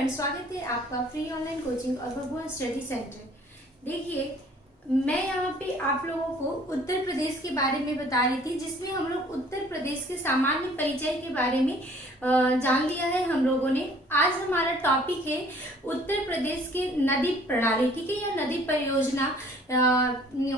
Friends, स्वागत है आपका फ्री ऑनलाइन कोचिंग और भगवान स्टडी सेंटर। देखिए, मैं यहाँ पे आप लोगों को उत्तर प्रदेश के बारे में बता रही थी, जिसमें हम लोग उत्तर प्रदेश के सामान्य परिचय के बारे में जान लिया है हम लोगों ने। आज हमारा टॉपिक है उत्तर प्रदेश के नदी प्रणाली, ठीक है, या नदी परियोजना,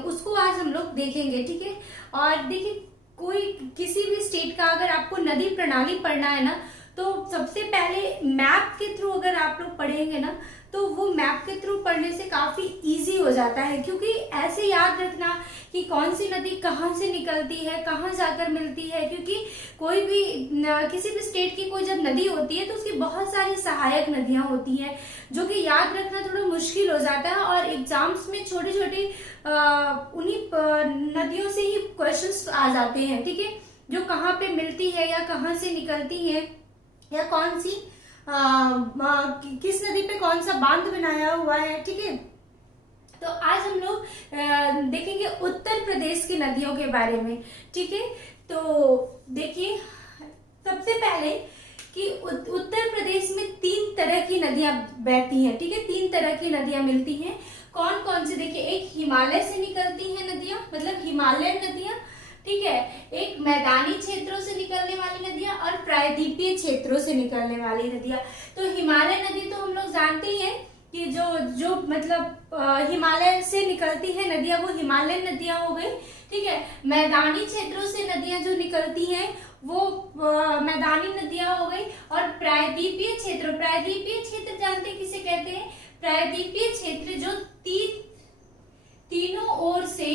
उसको आज हम लोग देखेंगे, ठीक है। और देखिए, कोई किसी भी स्टेट का अगर आपको नदी प्रणाली पढ़ना है ना, तो सबसे पहले मैप के थ्रू अगर आप लोग पढ़ेंगे ना, तो वो मैप के थ्रू पढ़ने से काफी इजी हो जाता है, क्योंकि ऐसे याद रखना कि कौन सी नदी कहाँ से निकलती है, कहाँ जाकर मिलती है, क्योंकि कोई भी किसी भी स्टेट की कोई जब नदी होती है तो उसकी बहुत सारी सहायक नदियां होती हैं, जो कि याद रखना थोड़ा मुश्किल हो जाता है। और एग्जाम्स में छोटी छोटी उन्हीं नदियों से ही क्वेश्चंस आ जाते हैं, ठीक है, जो कहाँ पे मिलती है या कहाँ से निकलती है, या कौन सी किस नदी पे कौन सा बांध बनाया हुआ है, ठीक है। तो आज हम लोग देखेंगे उत्तर प्रदेश की नदियों के बारे में, ठीक है। तो देखिए, सबसे पहले कि उत्तर प्रदेश में 3 तरह की नदियां बहती हैं, ठीक है, 3 तरह की नदियां मिलती हैं। कौन कौन सी? देखिए, एक हिमालय से निकलती है नदियां, मतलब हिमालयन नदियां, ठीक है। एक मैदानी क्षेत्रों से निकलने वाली नदियां और प्रायद्वीपीय क्षेत्रों से निकलने वाली नदियां। तो हिमालय नदी तो हम लोग जानते ही हैं कि जो मतलब हिमालय से निकलती है नदियां, वो हिमालयन नदियां हो गई, ठीक है। मैदानी क्षेत्रों से नदियां जो निकलती हैं वो मैदानी नदियां हो गई। और प्रायद्वीपीय क्षेत्र जानते हैं किसे कहते हैं? प्रायद्वीपीय क्षेत्र जो तीनों ओर से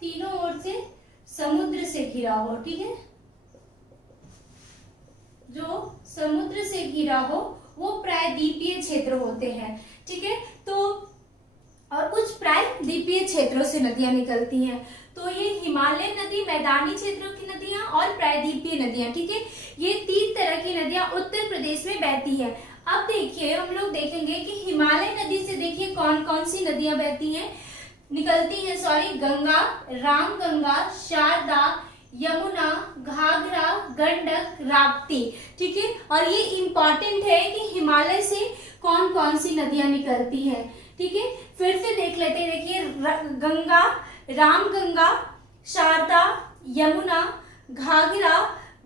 तीनों ओर से समुद्र से घिरा हो, ठीक है, जो समुद्र से घिरा हो वो प्रायद्वीपीय क्षेत्र होते हैं, ठीक है। तो और कुछ प्रायद्वीपीय क्षेत्रों से नदियां निकलती हैं। तो ये हिमालय नदी, मैदानी क्षेत्रों की नदियां और प्रायद्वीपीय नदियां, ठीक है, ये 3 तरह की नदियां उत्तर प्रदेश में बहती हैं। अब देखिए, हम लोग देखेंगे कि हिमालय नदी से देखिए कौन कौन सी नदियां बहती हैं, निकलती है, गंगा, रामगंगा, शारदा, यमुना, घाघरा, गंडक, राप्ती, ठीक है। और ये इंपॉर्टेंट है कि हिमालय से कौन कौन सी नदियां निकलती हैं, ठीक है। फिर से देख लेते हैं। देखिए, गंगा, रामगंगा, शारदा, यमुना, घाघरा,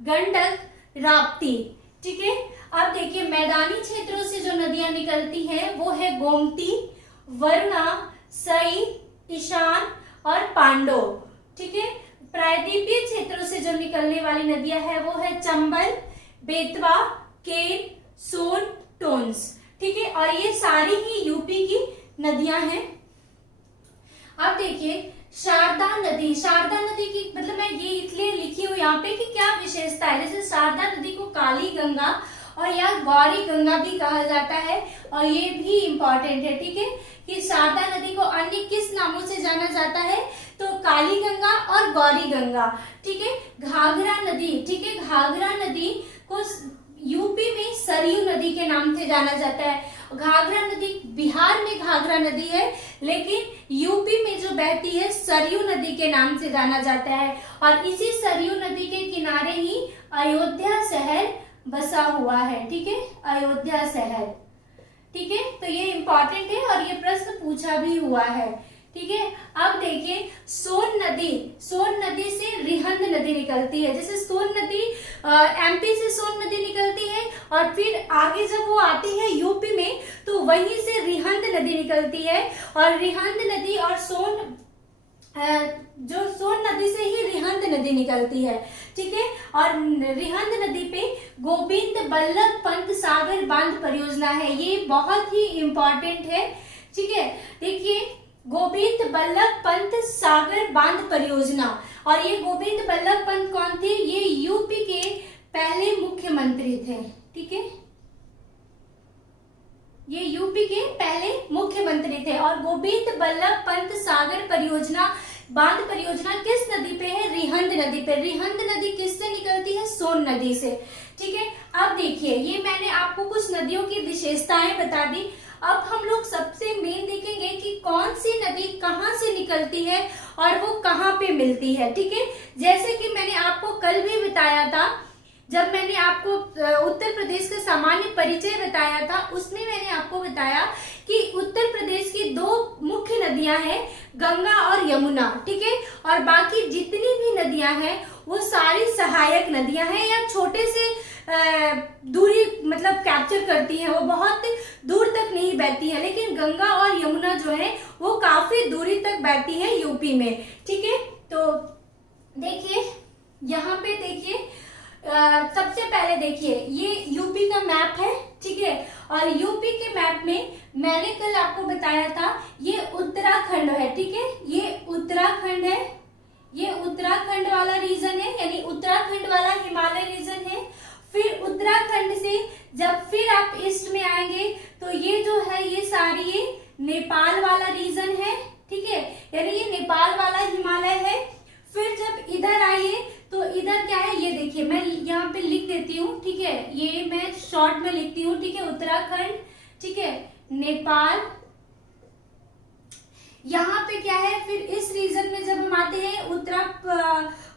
गंडक, राप्ती, ठीक है। अब देखिए, मैदानी क्षेत्रों से जो नदियां निकलती हैं वो है गोमती, वरुणा, सई, ईशान और पांडव, ठीक है। प्रायद्वीपीय क्षेत्रों से जो निकलने वाली नदियां है वो है चंबल, बेतवा, केन, सोन, टोंस, ठीक है। और ये सारी ही यूपी की नदियां हैं। अब देखिए, शारदा नदी की मतलब मैं ये इसलिए लिखी हूँ यहाँ पे कि क्या विशेषता है। जैसे शारदा नदी को काली गंगा और या गौरी गंगा भी कहा जाता है, और ये भी इंपॉर्टेंट है, ठीक है, कि शारदा नदी को अन्य किस नामों से जाना जाता है, तो काली गंगा और गौरी गंगा, ठीक है। घाघरा नदी, ठीक है, घाघरा नदी को यूपी में सरयू नदी के नाम से जाना जाता है। घाघरा नदी बिहार में घाघरा नदी है, लेकिन यूपी में जो बहती है सरयू नदी के नाम से जाना जाता है। और इसी सरयू नदी के किनारे ही अयोध्या शहर बसा हुआ है, ठीक है, अयोध्या शहर, ठीक है। तो ये इंपॉर्टेंट है और ये प्रश्न पूछा भी हुआ है, ठीक है। अब देखिए, सोन नदी से रिहंद नदी निकलती है। जैसे सोन नदी एमपी से सोन नदी निकलती है, और फिर आगे जब वो आती है यूपी में तो वहीं से रिहंद नदी निकलती है। और रिहंद नदी और सोन नदी से ही रिहंद नदी निकलती है, ठीक है। और रिहंद नदी पे गोविंद बल्लभ पंत सागर बांध परियोजना है, ये बहुत ही इंपॉर्टेंट है, ठीक है। देखिए, गोविंद बल्लभ पंत सागर बांध परियोजना, और ये गोविंद बल्लभ पंत कौन थे? ये यूपी के पहले मुख्यमंत्री थे, ठीक है, ये यूपी के पहले मुख्यमंत्री थे। और गोविंद बल्लभ पंत सागर परियोजना, बांध परियोजना किस नदी पे है? रिहंद नदी पे। रिहंद नदी किससे निकलती है? सोन नदी से, ठीक है। अब देखिए, ये मैंने आपको कुछ नदियों की विशेषताएं बता दी। अब हम लोग सबसे मेन देखेंगे कि कौन सी नदी कहाँ से निकलती है और वो कहाँ पे मिलती है, ठीक है। जैसे कि मैंने आपको कल भी बताया था, जब मैंने आपको उत्तर प्रदेश का सामान्य परिचय बताया था, उसमें मैंने आपको बताया कि उत्तर प्रदेश की दो मुख्य नदियां हैं, गंगा और यमुना, ठीक है। और बाकी जितनी भी नदियां हैं वो सारी सहायक नदियां हैं या छोटे से दूरी मतलब कैप्चर करती हैं, वो बहुत दूर तक नहीं बहती हैं। लेकिन गंगा और यमुना जो है वो काफी दूरी तक बहती है यूपी में, ठीक है। तो देखिए यहाँ पे देखिए, सबसे पहले देखिए ये यूपी का मैप है, ठीक है। और यूपी के मैप में मैंने कल आपको बताया था ये उत्तराखंड है, ठीक है। ये उत्तराखंड है, ये उत्तराखंड वाला रीजन है, यानी उत्तराखंड वाला हिमालय रीजन है। फिर उत्तराखंड से जब फिर आप ईस्ट में आएंगे तो ये जो है ये सारी ये नेपाल वाला रीजन है, ठीक है, यानी ये नेपाल वाला हिमालय है। फिर जब इधर आइए तो इधर क्या है, ये देखिए मैं यहाँ पे लिख देती हूँ, ठीक है, ये मैं शॉर्ट में लिखती हूँ, ठीक है। उत्तराखंड, ठीक है, नेपाल, यहाँ पे क्या है। फिर इस रीजन में जब हम आते हैं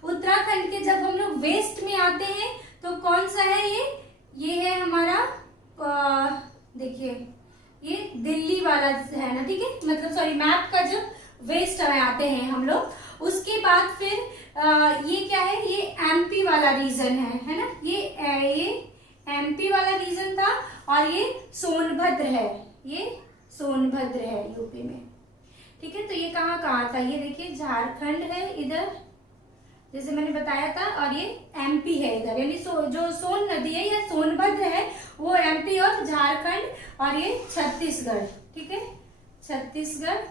उत्तराखंड के जब हम लोग वेस्ट में आते हैं तो कौन सा है ये है हमारा, देखिए ये दिल्ली वाला है ना, ठीक है, मतलब सॉरी मैप का जब वेस्ट में आते हैं हम लोग। उसके बाद फिर ये क्या है, ये एमपी वाला रीजन है ना, ये एमपी वाला रीजन था। और ये सोनभद्र है, ये सोनभद्र है यूपी में, ठीक है। तो ये कहाँ था, ये देखिए झारखंड है इधर, जैसे मैंने बताया था, और ये एमपी है इधर, यानी जो सोन नदी है या सोनभद्र है वो एमपी और झारखंड, और ये छत्तीसगढ़, ठीक है, छत्तीसगढ़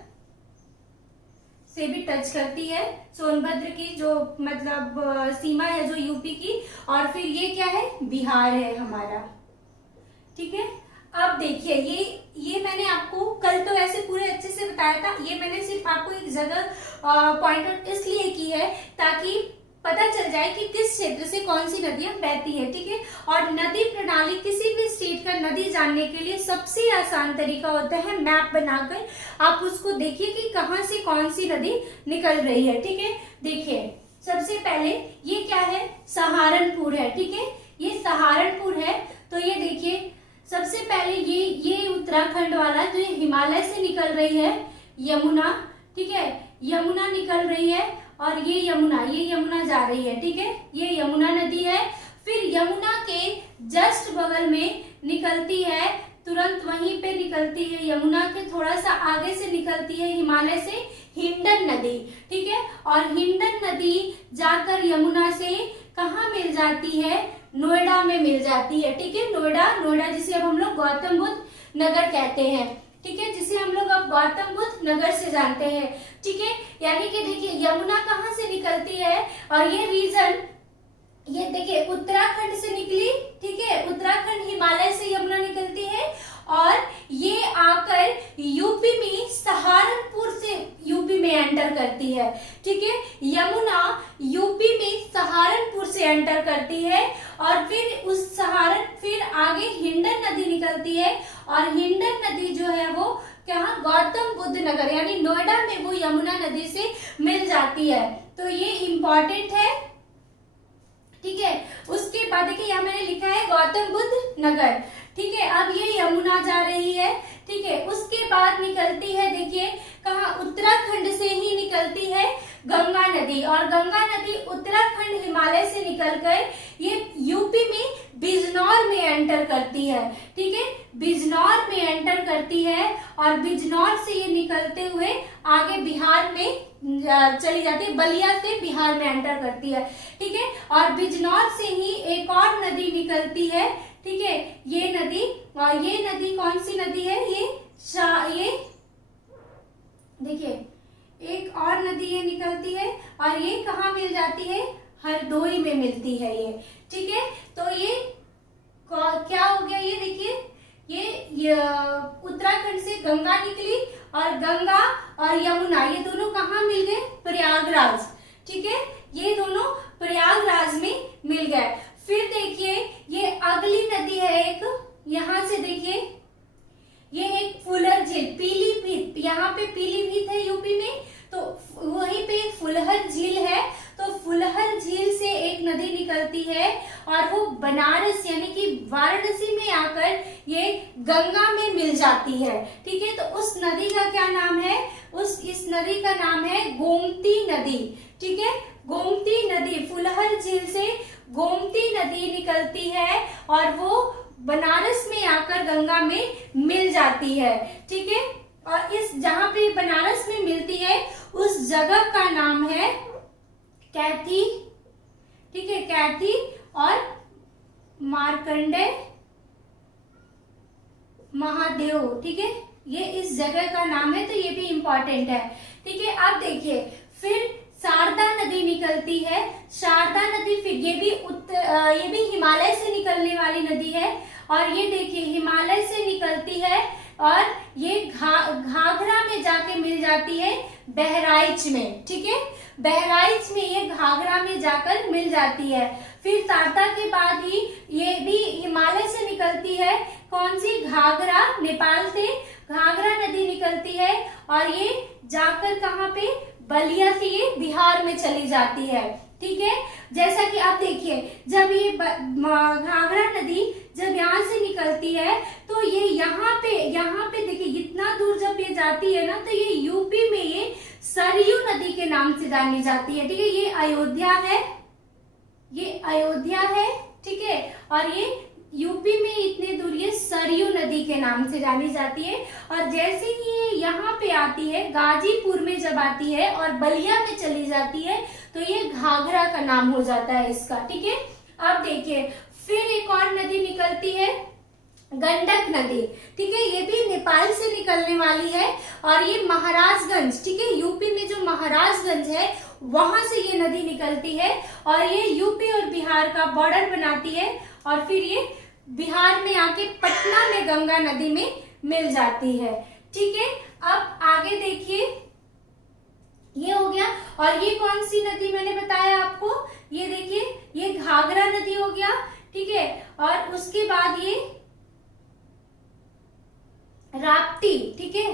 से भी टच करती है सोनभद्र की जो मतलब सीमा है जो यूपी की। और फिर ये क्या है, बिहार है हमारा, ठीक है। अब देखिए ये मैंने आपको कल तो ऐसे पूरे अच्छे से बताया था, ये मैंने सिर्फ आपको एक जगह पॉइंट आउट इसलिए की है ताकि पता चल जाए कि किस क्षेत्र से कौन सी नदियां बहती है, ठीक है। और नदी प्रणाली, किसी भी स्टेट का नदी जानने के लिए सबसे आसान तरीका होता है मैप बनाकर आप उसको देखिए कि कहाँ से कौन सी नदी निकल रही है, ठीक है। देखिए सबसे पहले ये क्या है, सहारनपुर है, ठीक है, ये सहारनपुर है। तो ये देखिए सबसे पहले ये उत्तराखंड वाला जो हिमालय से निकल रही है यमुना, ठीक है, यमुना निकल रही है। और ये यमुना जा रही है, ठीक है, ये यमुना नदी है। फिर यमुना के जस्ट बगल में निकलती है, तुरंत वहीं पे निकलती है, यमुना के थोड़ा सा आगे से निकलती है हिमालय से हिंडन नदी, ठीक है। और हिंडन नदी जाकर यमुना से कहाँ मिल जाती है, नोएडा में मिल जाती है, ठीक है। नोएडा जिसे अब हम लोग गौतम बुद्ध नगर कहते हैं, ठीक है, जिसे हम लोग अब गौतम बुद्ध नगर से जानते हैं, ठीक है। यानी कि देखिए यमुना कहाँ से निकलती है, और ये रीजन ये देखिए उत्तराखंड से निकली, ठीक है, उत्तराखंड हिमालय से यमुना निकलती है और ये आकर यूपी में सहारनपुर से यूपी में एंटर करती है, ठीक है। यमुना यूपी में सहारनपुर से एंटर करती है और फिर आगे हिंडन नदी निकलती है और हिंडन नदी जो है वो क्या, गौतम बुद्ध नगर यानी नोएडा में वो यमुना नदी से मिल जाती है। तो ये इम्पोर्टेंट है, ठीक है। उसके बाद देखिए यहाँ मैंने लिखा है गौतम बुद्ध नगर, ठीक है। अब ये यमुना जा रही है, ठीक है। उसके बाद निकलती है, देखिए कहाँ, उत्तराखंड से ही निकलती है गंगा नदी और गंगा नदी उत्तराखंड हिमालय से निकलकर ये यूपी में बिजनौर में एंटर करती है, ठीक है, बिजनौर में एंटर करती है और बिजनौर से ये निकलते हुए आगे बिहार में चली जाती है, बलिया से बिहार में एंटर करती है, ठीक है। और बिजनौर से ही एक और नदी निकलती है, ठीक है, ये नदी कौन सी नदी है, ये देखिए एक और नदी ये निकलती है और ये कहाँ मिल जाती है, हरदोई में मिलती है ये, ठीक है। तो ये क्या हो गया, ये देखिए ये उत्तराखंड से गंगा निकली और गंगा और यमुना ये दोनों कहाँ मिल गए, प्रयागराज, ठीक है, ये दोनों प्रयागराज में मिल गए। फिर देखिए ये अगली नदी है एक, यहाँ से देखिए ये एक फुलर झील, पीलीभीत, यहाँ पे पीलीभीत है यूपी में, तो वहीं पे एक फुलहर झील है। तो फुलहर झील से एक नदी निकलती है और वो बनारस यानी कि वाराणसी में आकर ये गंगा में मिल जाती है। ठीक है, तो उस नदी का क्या नाम है? इस नदी का नाम है गोमती नदी। ठीक है, गोमती नदी, फुलहर झील से गोमती नदी निकलती है और वो बनारस में आकर गंगा में मिल जाती है। ठीक है, और इस जहां पे बनारस में मिलती है उस जगह का नाम है कैथी। ठीक है, कैथी और मार्कंडेय महादेव। ठीक है, ये इस जगह का नाम है, तो ये भी इंपॉर्टेंट है। ठीक है, अब देखिए फिर शारदा नदी निकलती है। शारदा नदी फिर ये भी हिमालय से निकलने वाली नदी है और ये देखिए हिमालय से निकलती है और ये घाघरा में जाके मिल जाती है बहराइच में। ठीक है, बहराइच में ये घाघरा में जाकर मिल जाती है। फिर शारदा के बाद ही ये भी हिमालय से निकलती है। कौन सी? घाघरा, नेपाल से घाघरा नदी निकलती है और ये जाकर कहाँ पे? बलिया से ये बिहार में चली जाती है। ठीक है, जैसा कि आप देखिए जब ये घाघरा नदी जब यहाँ से निकलती है तो ये यहाँ पे देखिए इतना दूर जब ये जाती है ना, तो ये यूपी में ये सरयू नदी के नाम से जानी जाती है। ठीक है, ये अयोध्या है। ठीक है, और ये यूपी में इतने दूर ये सरयू नदी के नाम से जानी जाती है। और जैसे ही ये यहाँ पे आती है, गाजीपुर में जब आती है और बलिया में चली जाती है, तो ये घाघरा का नाम हो जाता है इसका। ठीक है, अब देखिए फिर एक और नदी निकलती है, गंडक नदी। ठीक है, ये भी नेपाल से निकलने वाली है और ये महाराजगंज, ठीक है, यूपी में जो महाराजगंज है वहां से ये नदी निकलती है और ये यूपी और बिहार का बॉर्डर बनाती है और फिर ये बिहार में आके पटना में गंगा नदी में मिल जाती है। ठीक है, अब आगे देखिए, ये हो गया। और ये कौन सी नदी मैंने बताया आपको? ये देखिए, ये घाघरा नदी हो गया। ठीक है, और उसके बाद ये राप्ती। ठीक है,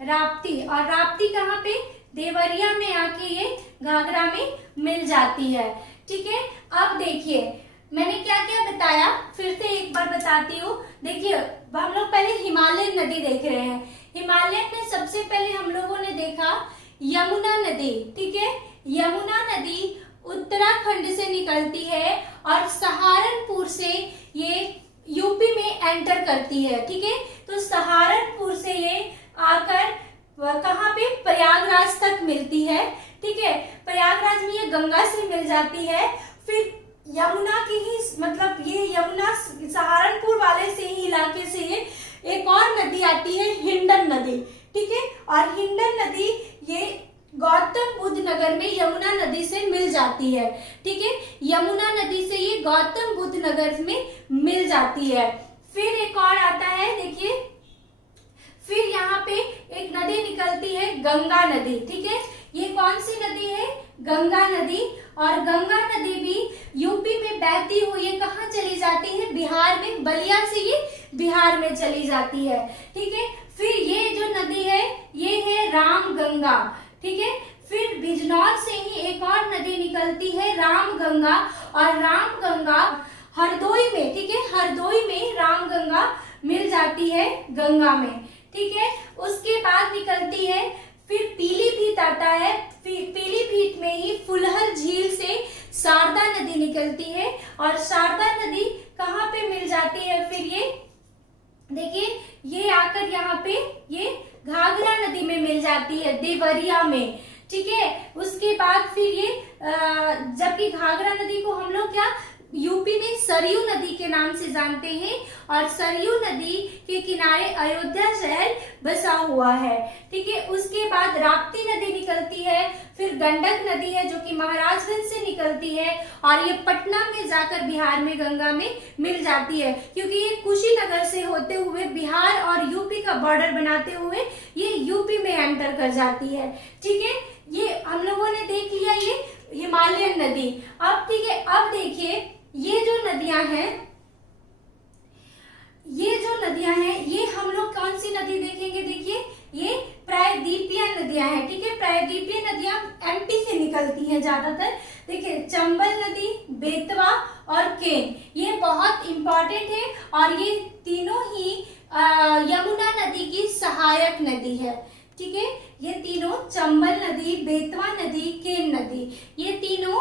राप्ती, और राप्ती कहाँ पे? देवरिया में आके ये घाघरा में मिल जाती है। ठीक है, अब देखिए मैंने क्या क्या बताया, फिर से एक बार बताती हूँ। देखिए हम लोग पहले हिमालयन नदी देख रहे हैं। हिमालयन में सबसे पहले हम लोगों ने देखा यमुना नदी। ठीक है, यमुना नदी उत्तराखंड से निकलती है और सहारनपुर से ये यूपी में एंटर करती है। ठीक है, तो सहारनपुर से ये आकर कहाँ पे? प्रयागराज तक मिलती है। ठीक है, प्रयागराज में ये गंगा से मिल जाती है। फिर यमुना की ही मतलब ये यमुना सहारनपुर वाले से ही इलाके से ये एक और नदी आती है, हिंडन नदी। ठीक है, और हिंडन नदी ये गौतम बुद्ध नगर में यमुना नदी से मिल जाती है। ठीक है, यमुना नदी से ये गौतम बुद्ध नगर में मिल जाती है। फिर एक और आता है, देखिए फिर यहाँ पे एक नदी निकलती है, गंगा नदी। ठीक है, ये कौन सी नदी है? गंगा नदी। और गंगा नदी भी यूपी में बहती हुई ये कहाँ चली जाती है? बिहार में, बलिया से ये बिहार में चली जाती है। ठीक है, फिर ये जो नदी है ये है रामगंगा। ठीक है, फिर बिजनौर से ही एक और नदी निकलती है, रामगंगा। और रामगंगा हरदोई में, ठीक है, हरदोई में रामगंगा मिल जाती है गंगा में। ठीक है, उसके बाद निकलती है फिर पीलीभीत आता है। पीलीभीत में ही फुलहर झील से शारदा नदी निकलती है और शारदा नदी कहाँ पे मिल जाती है? फिर ये देखिए, ये आकर यहाँ पे ये घाघरा नदी में मिल जाती है, देवरिया में। ठीक है, उसके बाद फिर ये जबकि घाघरा नदी को हम लोग क्या यूपी में सरयू नदी के नाम से जानते हैं और सरयू नदी के किनारे अयोध्या शहर बसा हुआ है। ठीक है, उसके बाद राप्ती नदी निकलती है, फिर गंडक नदी है जो कि महाराजगंज से निकलती है और ये पटना में जाकर बिहार में गंगा में मिल जाती है, क्योंकि ये कुशीनगर से होते हुए बिहार और यूपी का बॉर्डर बनाते हुए ये यूपी में एंटर कर जाती है। ठीक है, ये हम लोगों ने देख लिया ये हिमालयन नदी। अब ठीक है, अब देखिए ये जो नदियां हैं, ये हम लोग कौन सी नदी देखेंगे? देखिए ये प्रायद्वीपीय नदियां हैं। ठीक है, प्रायद्वीपीय नदियां एमपी से निकलती हैं ज्यादातर। देखिए चंबल नदी, बेतवा और केन, ये बहुत इंपॉर्टेंट है और ये तीनों ही यमुना नदी की सहायक नदी है। ठीक है, ये तीनों चंबल नदी, बेतवा नदी, केन नदी, ये तीनों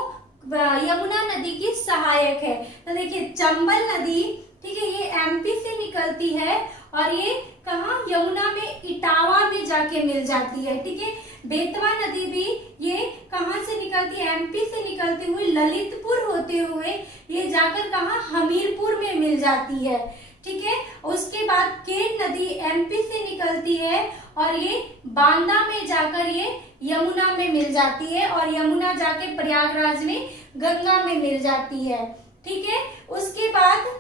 यमुना नदी की सहायक है। तो देखिए चंबल नदी, ठीक है, ये एमपी से निकलती है और ये कहाँ, यमुना में इटावा में जाके मिल जाती है। ठीक है, बेतवा नदी भी ये कहाँ से निकलती है, एमपी से निकलती हुई ललितपुर होते हुए ये जाकर कहाँ, हमीरपुर में मिल जाती है। ठीक है, उसके बाद केन नदी एमपी से निकलती है और ये बांदा में जाकर ये यमुना में मिल जाती है और यमुना जाके प्रयागराज में गंगा में मिल जाती है। ठीक है, उसके बाद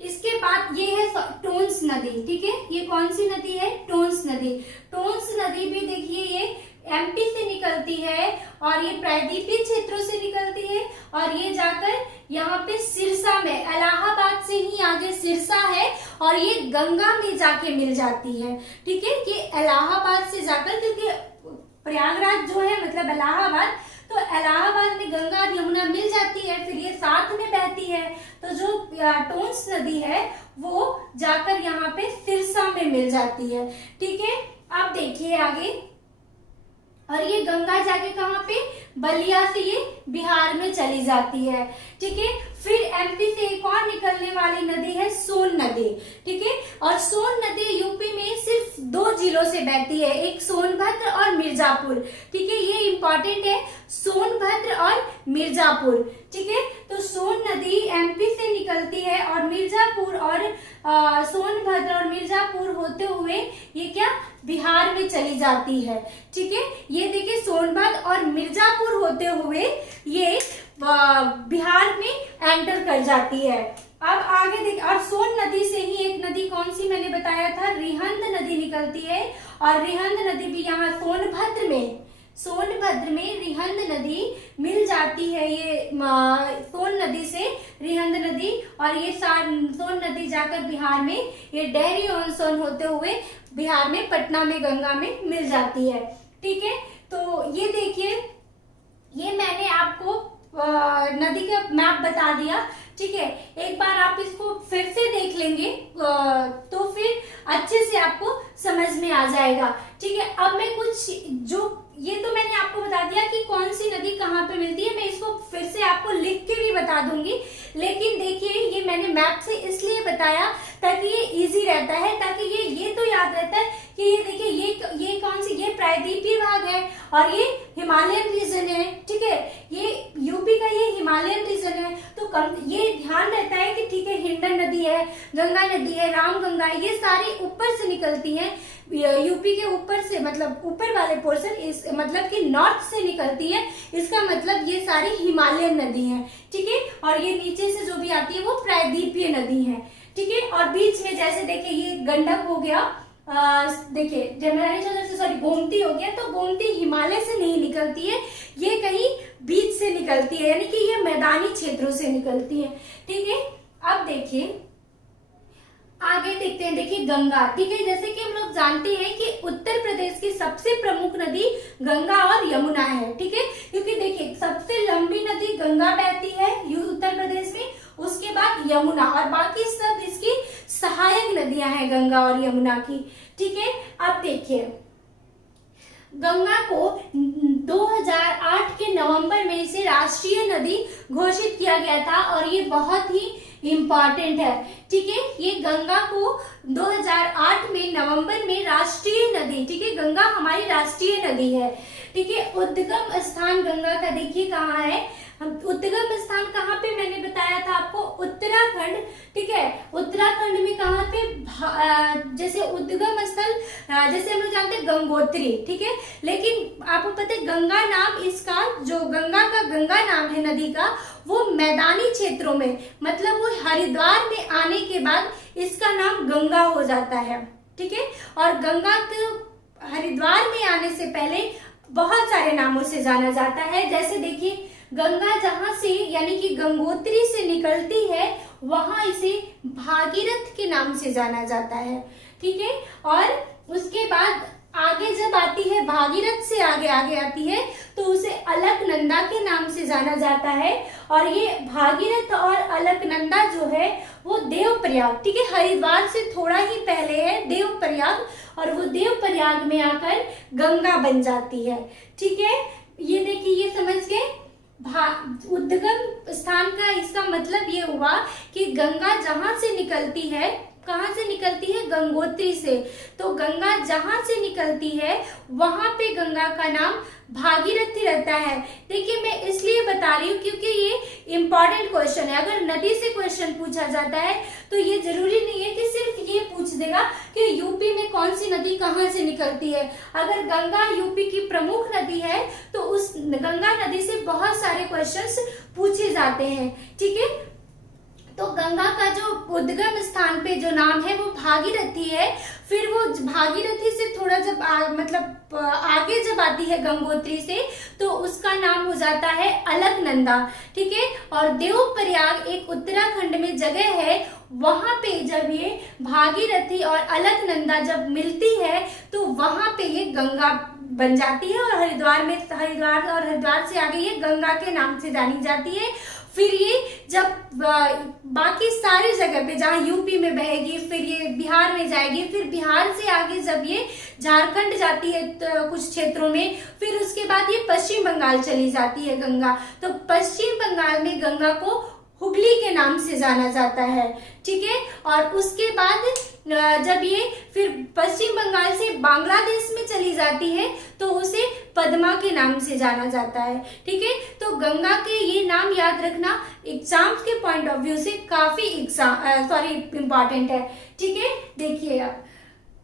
इसके बाद ये है टोंस नदी। ठीक है, ये कौन सी नदी है, टोंस नदी। टोंस नदी भी देखिए ये एमपी से निकलती है और ये प्रायद्वीपीय क्षेत्रों से निकलती है और ये जाकर यहाँ पे सिरसा में, इलाहाबाद से ही आगे सिरसा है और ये गंगा में जाके मिल जाती है। ठीक है, ये इलाहाबाद से जाकर, क्योंकि प्रयागराज जो है मतलब इलाहाबाद, तो इलाहाबाद में गंगा और यमुना मिल जाती है, फिर ये साथ में बहती है। तो जो टोंस नदी है वो जाकर यहाँ पे सिरसा में मिल जाती है। ठीक है, अब देखिए आगे, और ये गंगा जाके कहाँ पे, बलिया से ये बिहार में चली जाती है। ठीक है, फिर एमपी से एक और निकलने वाली नदी है सोन नदी। ठीक है, और सोन नदी यूपी में सिर्फ 2 जिलों से बहती है, एक सोनभद्र और मिर्जापुर। ठीक है, ये इंपॉर्टेंट है, सोनभद्र और मिर्जापुर। ठीक है, तो सोन नदी एमपी से निकलती है और मिर्जापुर और सोनभद्र और मिर्जापुर होते हुए ये क्या, बिहार में चली जाती है। ठीक है, ये देखिए सोनभद्र और मिर्जापुर होते हुए ये बिहार में एंटर कर जाती है। अब आगे देखिए, और सोन नदी से ही एक नदी कौन सी मैंने बताया था, रिहंद नदी निकलती है और रिहंद नदी भी यहाँ सोनभद्र में रिहंद नदी मिल जाती है। ये सोन नदी से रिहंद नदी, और ये सोन नदी जाकर बिहार में ये डेहरी ऑन सोन होते हुए बिहार में पटना में गंगा में मिल जाती है। ठीक है, तो ये देखिए, ये मैंने आपको नदी का मैप बता दिया। ठीक है, एक बार आप इसको फिर से देख लेंगे तो फिर अच्छे से आपको समझ में आ जाएगा। ठीक है, अब मैं कुछ जो, ये तो मैंने आपको बता दिया कि कौन सी नदी कहाँ पे मिलती है, मैं इसको फिर से आपको लिख के भी बता दूंगी। लेकिन देखिए, ये मैंने मैप से इसलिए बताया ताकि ये इजी रहता है, ताकि ये तो याद रहता है कि ये देखिए ये कौन सी, ये प्रायद्वीपीय भाग है और ये हिमालयन रीजन है। ठीक है, ये यूपी का ये हिमालयन रीजन है, तो ये ध्यान रहता है कि ठीक है, हिंडन नदी है, गंगा नदी है, रामगंगा, ये सारी ऊपर से निकलती है, यूपी के ऊपर से, मतलब ऊपर वाले पोर्शन, इस मतलब कि नॉर्थ से निकलती है। इसका मतलब ये सारी हिमालयन नदी है। ठीक है, और ये नीचे से जो भी आती है वो प्रायद्वीपीय नदी है। ठीक है, और बीच में जैसे देखिए ये गंडक हो गया, देखिए जमुना से, सॉरी गोमती हो गया, तो गोमती हिमालय से नहीं निकलती है, ये कहीं बीच से निकलती है, यानी कि ये मैदानी क्षेत्रों से निकलती है। ठीक है, अब देखिए आगे देखते हैं, देखिए गंगा। ठीक है, जैसे कि हम लोग जानते हैं कि उत्तर प्रदेश की सबसे प्रमुख नदी गंगा और यमुना है। ठीक है, क्योंकि देखिए सबसे लंबी नदी गंगा बहती है उत्तर प्रदेश में, उसके बाद यमुना, और बाकी सब इसकी सहायक नदियां हैं गंगा और यमुना की। ठीक है, अब देखिए गंगा को 2008 के नवंबर में इसे राष्ट्रीय नदी घोषित किया गया था और ये बहुत ही इम्पॉर्टेंट है। ठीक है, ये गंगा को 2008 में नवंबर में राष्ट्रीय नदी, ठीक है, गंगा हमारी राष्ट्रीय नदी है। ठीक है, उद्गम स्थान गंगा का देखिए कहाँ है, उद्गम स्थान कहाँ पे मैंने बताया था आपको, उत्तराखंड। ठीक है, उत्तराखंड में कहाँ पे, जैसे उद्गम स्थल, जैसे हम लोग जानते हैं गंगोत्री। ठीक है, लेकिन आपको पता है गंगा नाम इसका, जो गंगा का गंगा नाम है नदी का, वो मैदानी क्षेत्रों में, मतलब वो हरिद्वार में आने के बाद इसका नाम गंगा हो जाता है। ठीक है, और गंगा के हरिद्वार में आने से पहले बहुत सारे नामों से जाना जाता है। जैसे देखिए गंगा जहां से, यानी कि गंगोत्री से निकलती है, वहां इसे भागीरथ के नाम से जाना जाता है। ठीक है, और उसके बाद आगे जब आती है, भागीरथ से आगे आगे आती है तो उसे अलकनंदा के नाम से जाना जाता है। और ये भागीरथ और अलकनंदा जो है वो देवप्रयाग, ठीक है, हरिद्वार से थोड़ा ही पहले है देवप्रयाग, और वो देवप्रयाग में आकर गंगा बन जाती है। ठीक है, ये देखिए, ये समझ गए। उद्गम स्थान का इसका मतलब ये हुआ कि गंगा जहां से निकलती है, कहां से निकलती है, गंगोत्री से, तो गंगा जहां से निकलती है वहां पे गंगा का नाम भागीरथी रहता है। देखिए, मैं इसलिए बता रही हूँ क्योंकि ये इंपॉर्टेंट क्वेश्चन है। अगर नदी से क्वेश्चन पूछा जाता है तो ये जरूरी नहीं है कि सिर्फ ये पूछ देगा कि यूपी में कौन सी नदी कहाँ से निकलती है। अगर गंगा यूपी की प्रमुख नदी है तो उस गंगा नदी से बहुत सारे क्वेश्चंस पूछे जाते हैं। ठीक है, तो गंगा का जो उद्गम स्थान पे जो नाम है वो भागीरथी है। फिर वो भागीरथी से थोड़ा जब मतलब आगे जब आती है गंगोत्री से तो उसका नाम हो जाता है अलकनंदा। ठीक है, और देवप्रयाग एक उत्तराखंड में जगह है, वहां पे जब ये भागीरथी और अलकनंदा जब मिलती है तो वहां पे ये गंगा बन जाती है, और हरिद्वार से आगे ये गंगा के नाम से जानी जाती है। फिर ये जब बाकी सारी जगह पे जहाँ यूपी में बहेगी, फिर ये बिहार में जाएगी, फिर बिहार से आगे जब ये झारखंड जाती है तो कुछ क्षेत्रों में, फिर उसके बाद ये पश्चिम बंगाल चली जाती है गंगा। तो पश्चिम बंगाल में गंगा को हुगली के नाम से जाना जाता है। ठीक है, और उसके बाद जब ये फिर पश्चिम बंगाल से बांग्लादेश में चली जाती है तो उसे पद्मा के नाम से जाना जाता है। ठीक है, तो गंगा के ये नाम याद रखना एग्जाम्स के पॉइंट ऑफ व्यू से काफी इम्पोर्टेंट है। ठीक है, देखिए अब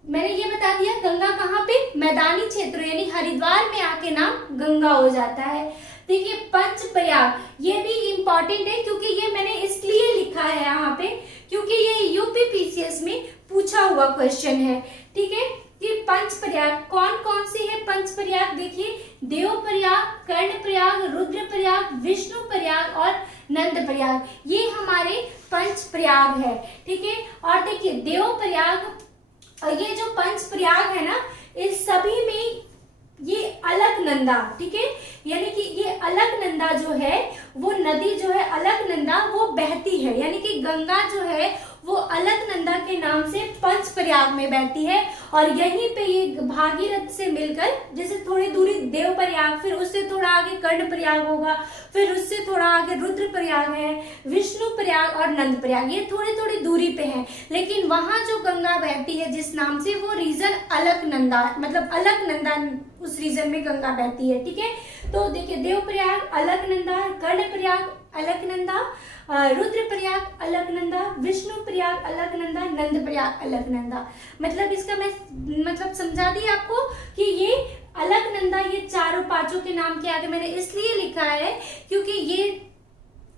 मैंने ये बता दिया गंगा कहाँ पे, मैदानी क्षेत्र यानी हरिद्वार में आके नाम गंगा हो जाता है। देखिए पंचप्रयाग, ये भी इम्पोर्टेंट है क्योंकि ये मैंने इसलिए लिखा है यहाँ पे क्योंकि ये यूपी पीसीएस में पूछा हुआ क्वेश्चन है। ठीक है, ये पंचप्रयाग कौन कौन सी है पंचप्रयाग, देखिए देवप्रयाग, कर्णप्रयाग, रुद्रप्रयाग, विष्णुप्रयाग और नंदप्रयाग, ये हमारे पंचप्रयाग है। ठीक है, और देखिए देवप्रयाग और ये जो पंचप्रयाग है ना, इस सभी में ये अलकनंदा, ठीक है, यानी कि ये अलकनंदा जो है वो नदी जो है अलकनंदा वो बहती है, यानी कि गंगा जो है वो अलकनंदा के नाम से पंचप्रयाग में बहती है। और यहीं पे ये भागीरथ से मिलकर, जैसे थोड़ी दूरी देवप्रयाग, फिर उससे थोड़ा आगे कर्णप्रयाग होगा, फिर उससे थोड़ा आगे रुद्रप्रयाग है, विष्णुप्रयाग और नंदप्रयाग, ये थोड़ी थोड़ी दूरी पे है। लेकिन वहां जो गंगा बहती है जिस नाम से, वो रीजन अलकनंदा, मतलब अलकनंदा उस रीजन में गंगा बहती है। ठीक है, तो देखिए देवप्रयाग अलकनंदा, कर्णप्रयाग अलकनंदा, रुद्रप्रयाग अलकनंदा, विष्णुप्रयाग अलकनंदा, नंदप्रयाग अलकनंदा। मतलब इसका मैं मतलब समझा दी आपको कि ये अलकनंदा ये चारों पांचों के नाम के आगे मैंने इसलिए लिखा है क्योंकि ये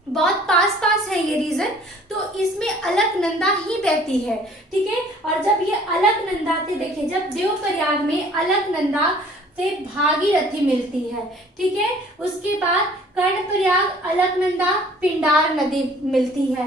बहुत पास पास है ये रीजन, तो इसमें अलकनंदा ही बहती है। ठीक है, और जब ये अलकनंदा से देखिए, जब देवप्रयाग में अलकनंदा से भागीरथी मिलती है, ठीक है, उसके बाद कर्णप्रयाग अलकनंदा पिंडार नदी मिलती है,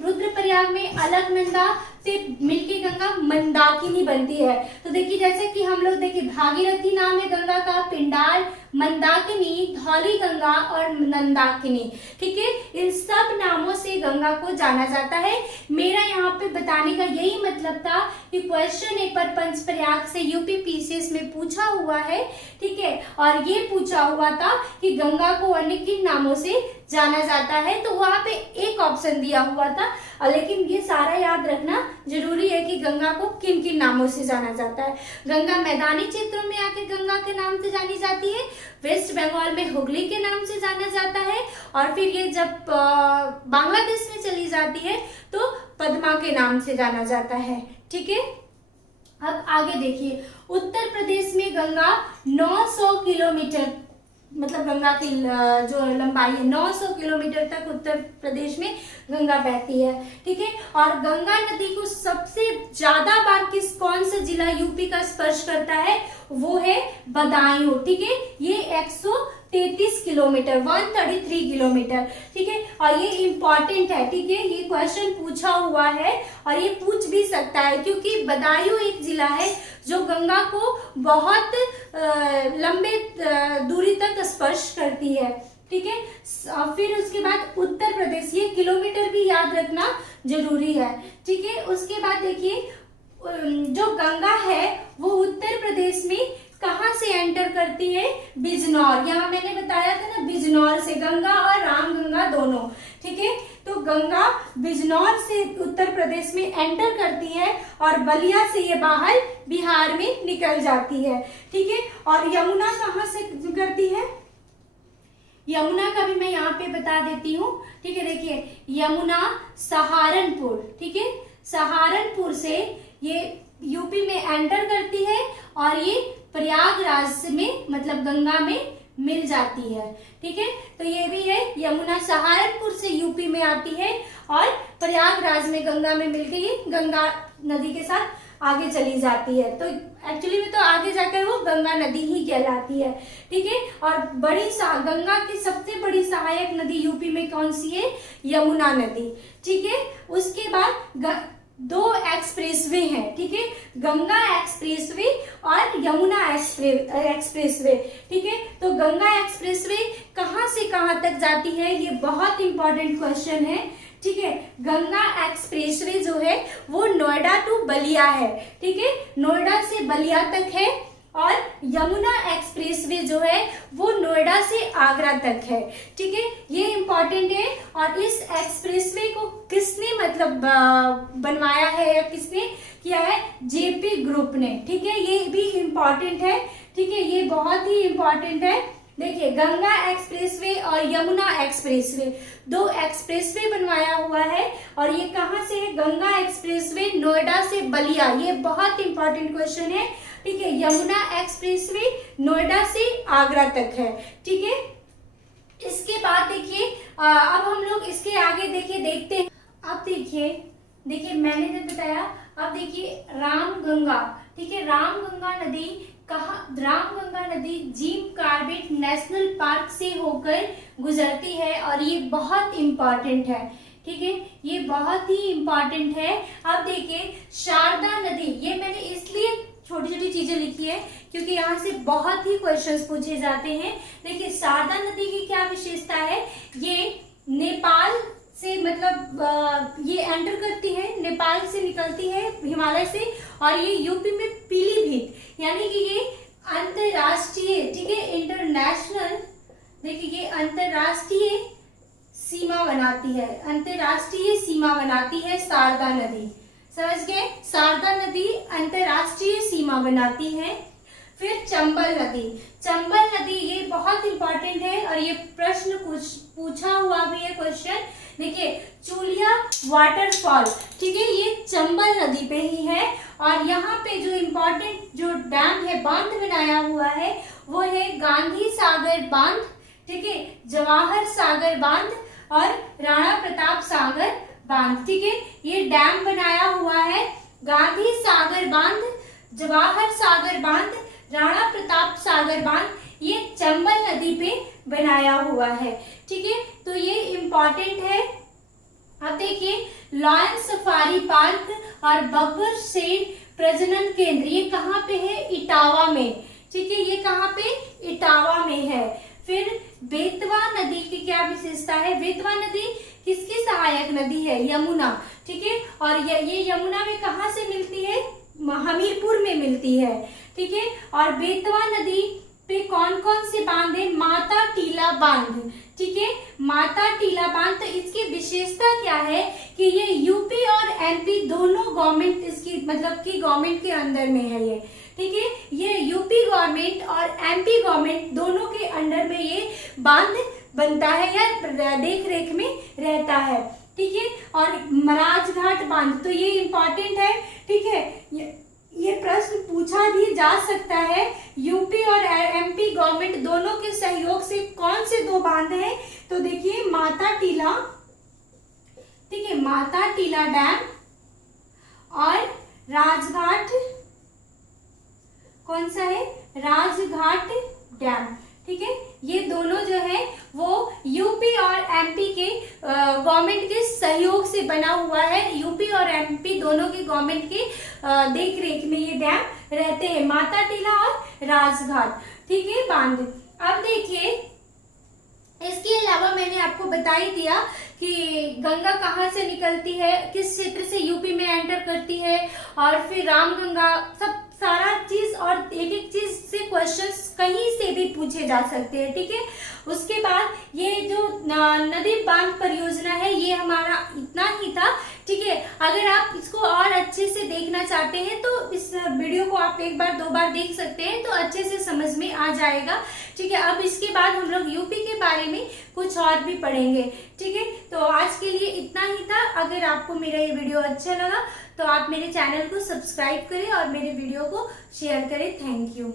रुद्रप्रयाग में अलकनंदा से मिलके गंगा मंदाकिनी बनती है। तो देखिए जैसे कि हम लोग देखिए भागीरथी नाम है गंगा का, पिंडार, मंदाकिनी, धौली गंगा और नंदाकिनी। ठीक है, इन सब नामों से गंगा को जाना जाता है। मेरा यहाँ पे बताने का यही मतलब था कि क्वेश्चन एक बार पंचप्रयाग से यूपी पीसीएस में पूछा हुआ है। ठीक है, और ये पूछा हुआ था कि गंगा को अन्य किन नामों से जाना जाता है, तो वहां पे एक ऑप्शन दिया हुआ था, लेकिन ये सारा याद रखना जरूरी है कि गंगा को किन किन नामों से जाना जाता है। गंगा मैदानी क्षेत्रों में आके गंगा के नाम से जानी जाती है, वेस्ट बंगाल में हुगली के नाम से जाना जाता है, और फिर ये जब बांग्लादेश में चली जाती है तो पद्मा के नाम से जाना जाता है। ठीक है, अब आगे देखिए, उत्तर प्रदेश में गंगा 900 किलोमीटर, मतलब गंगा की जो लंबाई है 900 किलोमीटर तक उत्तर प्रदेश में गंगा बहती है। ठीक है, और गंगा नदी को सबसे ज्यादा बार कौन सा जिला यूपी का स्पर्श करता है, वो है बदायूं। ठीक है, ये 133 किलोमीटर, 133 किलोमीटर, ठीक है। और ये इम्पॉर्टेंट है, ठीक है, ये क्वेश्चन पूछा हुआ है और ये पूछ भी सकता है, क्योंकि बदायूं एक जिला है जो गंगा को बहुत लंबे दूरी तक स्पर्श करती है, ठीक है। फिर उसके बाद उत्तर प्रदेश, ये किलोमीटर भी याद रखना जरूरी है, ठीक है। उसके बाद देखिए जो गंगा है वो उत्तर प्रदेश में कहाँ से एंटर करती है, बिजनौर, यहाँ मैंने बताया था ना, बिजनौर से, गंगा और रामगंगा दोनों, ठीक है। तो गंगा बिजनौर से उत्तर प्रदेश में एंटर करती है और बलिया से ये बाहर बिहार में निकल जाती है, ठीक है। और यमुना कहाँ से करती है, यमुना का भी मैं यहाँ पे बता देती हूँ, ठीक है। देखिए यमुना सहारनपुर, ठीक है, सहारनपुर से ये यूपी में एंटर करती है और ये प्रयागराज में मतलब गंगा में मिल जाती है, ठीक है। तो ये भी है, यमुना सहारनपुर से यूपी में आती है और प्रयागराज में गंगा में मिलकर ये गंगा नदी के साथ आगे चली जाती है। तो एक्चुअली में तो आगे जाकर वो गंगा नदी ही कहलाती है, ठीक है। और गंगा की सबसे बड़ी सहायक नदी यूपी में कौन सी है, यमुना नदी, ठीक है। उसके बाद 2 एक्सप्रेसवे हैं, ठीक है, गंगा एक्सप्रेसवे और यमुना एक्सप्रेसवे, ठीक है। तो गंगा एक्सप्रेसवे कहाँ से कहाँ तक जाती है, ये बहुत इंपॉर्टेंट क्वेश्चन है, ठीक है। गंगा एक्सप्रेसवे जो है वो नोएडा टू बलिया है, ठीक है, नोएडा से बलिया तक है। और यमुना एक्सप्रेसवे जो है वो नोएडा से आगरा तक है, ठीक है, ये इंपॉर्टेंट है। और इस एक्सप्रेसवे को किसने मतलब बनवाया है या किसने किया है, जेपी ग्रुप ने, ठीक है, ये भी इंपॉर्टेंट है, ठीक है, ये बहुत ही इंपॉर्टेंट है। देखिए गंगा एक्सप्रेसवे और यमुना एक्सप्रेसवे 2 एक्सप्रेसवे बनवाया हुआ है और ये कहाँ से है, गंगा एक्सप्रेसवे नोएडा से बलिया, ये बहुत इंपॉर्टेंट क्वेश्चन है, ठीक है। यमुना एक्सप्रेसवे नोएडा से आगरा तक है, ठीक है। इसके बाद देखिए अब हम लोग इसके आगे देखते हैं। अब देखिए मैंने जब बताया, अब देखिए रामगंगा, ठीक है, रामगंगा नदी रामगंगा नदी जिम कॉर्बेट नेशनल पार्क से होकर गुजरती है और ये बहुत इंपॉर्टेंट है, ठीक है, ये बहुत ही इंपॉर्टेंट है। अब देखिए शारदा नदी, ये मैंने इसलिए छोटी छोटी चीजें लिखी है क्योंकि यहाँ से बहुत ही क्वेश्चंस पूछे जाते हैं। देखिए शारदा नदी की क्या विशेषता है, ये नेपाल से मतलब ये एंटर करती है, नेपाल से निकलती है हिमालय से और ये यूपी में पीलीभीत यानी कि ये अंतरराष्ट्रीय, ठीक है, इंटरनेशनल, देखिए ये अंतरराष्ट्रीय सीमा बनाती है, अंतरराष्ट्रीय सीमा बनाती है शारदा नदी, समझ गए, शारदा नदी अंतरराष्ट्रीय सीमा बनाती है। फिर चंबल नदी ये बहुत इंपॉर्टेंट है और ये प्रश्न पूछा हुआ भी है क्वेश्चन। देखिए चूलिया वाटरफॉल, ठीक है, ये चंबल नदी पे ही है और यहाँ पे जो इम्पोर्टेंट जो डैम है, बांध बनाया हुआ है वो है गांधी सागर बांध, ठीक है, जवाहर सागर बांध और राणा प्रताप सागर बांध, ठीक है, ये डैम बनाया हुआ है, गांधी सागर बांध, जवाहर सागर बांध, राणा प्रताप सागर बांध, ये चंबल नदी पे बनाया हुआ है, ठीक है, तो ये इम्पोर्टेंट है। अब देखिए लॉयन सफारी पार्क और बब्बर शेर प्रजनन केंद्र, ये कहाँ पे है, इटावा में, ठीक है, ये कहाँ पे, इटावा में है। फिर बेतवा नदी की क्या विशेषता है, बेतवा नदी किसकी सहायक नदी है, यमुना, ठीक है, और ये यमुना में कहाँ से मिलती है, हमीरपुर में मिलती है, ठीक है। और बेतवा नदी पे कौन कौन से बांध है, माता टीला बांध, ठीक है, माता टीला बांध। तो इसकी विशेषता क्या है कि ये यूपी और एमपी दोनों गवर्नमेंट इसकी मतलब कि गवर्नमेंट के अंदर में है ये, ठीक है, ये यूपी गवर्नमेंट और एमपी गवर्नमेंट दोनों के अंडर में ये बांध बनता है या देख रेख में रहता है, ठीक है। और महाराजघाट बांध, तो ये इम्पोर्टेंट है, ठीक है, ये प्रश्न पूछा भी जा सकता है, यूपी और एमपी गवर्नमेंट दोनों के सहयोग से कौन से 2 बांध हैं, तो देखिए माता टीला, ठीक है, माता टीला डैम और राजघाट, कौन सा है, राजघाट डैम, ठीक है। ये दोनों जो है वो यूपी और एमपी के गवर्नमेंट के सहयोग से बना हुआ है। यूपी और एमपी दोनों के गवर्नमेंट के देख रेख में ये डैम रहते हैं, माता टीला और राजघाट, ठीक है, बांध। अब देखिए, इसके अलावा मैंने आपको बता ही दिया कि गंगा कहाँ से निकलती है, किस क्षेत्र से यूपी में एंटर करती है, और फिर रामगंगा, सब सारा चीज और एक एक चीज से क्वेश्चंस कहीं से भी पूछे जा सकते हैं, ठीक है। उसके बाद ये जो नदी बांध परियोजना है ये हमारा इतना ही था, ठीक है। अगर आप इसको और अच्छे से देखना चाहते हैं तो इस वीडियो को आप एक बार 2 बार देख सकते हैं, तो अच्छे से समझ में आ जाएगा, ठीक है। अब इसके बाद हम लोग यूपी के बारे में कुछ और भी पढ़ेंगे, ठीक है। तो आज के लिए इतना ही था। अगर आपको मेरा ये वीडियो अच्छा लगा तो आप मेरे चैनल को सब्सक्राइब करें और मेरे वीडियो को शेयर करें। Thank you.